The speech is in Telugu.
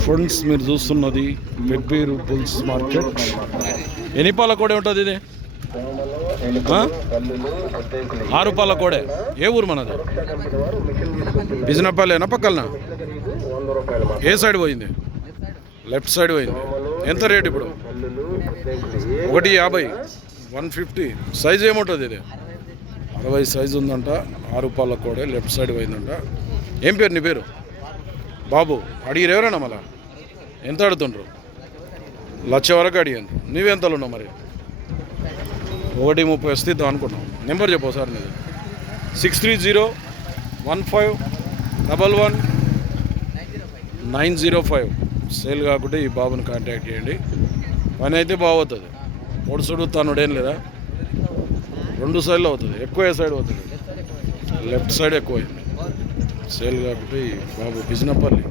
ఫ్రెండ్స్ మీరు చూస్తున్నది పెబ్బేరు బుల్స్ మార్కెట్. ఎన్ని పాల కోడే ఉంటుంది ఇది? 6 పాల కోడే. ఏ ఊరు మనది? బిజినపల్లేనా పక్కన? ఏ సైడ్ పోయింది? లెఫ్ట్ సైడ్ పోయింది. ఎంత రేట్ ఇప్పుడు? 150, 150. సైజ్ ఏముంటుంది ఇది? 60 సైజు ఉందంట. 6 పాల కోడే. లెఫ్ట్ సైడ్ పోయిందంట. ఏం పేరు నీ పేరు? బాబు. అడిగిరు ఎవరైనా మళ్ళా? ఎంత అడుగుతుండ్రు? 1,00,000 వరకు అడిగాను. నువ్వెంతలో ఉన్నావు మరి? 130 వస్తే ఇద్దాం అనుకున్నాం. నెంబర్ చెప్పు సార్ నీది. 6301119005. సేల్ కాకుంటే ఈ బాబుని కాంటాక్ట్ చేయండి. పని అయితే బాగుతుంది. పొడుసుడు తనుడు ఏం లేదా? 2 సైడ్లో అవుతుంది. ఎక్కువ ఏ సైడ్ అవుతుంది? లెఫ్ట్ సైడ్ ఎక్కువ అయింది. సేల్ కాకుంటే ఈ బాబు బిజినపల్లి.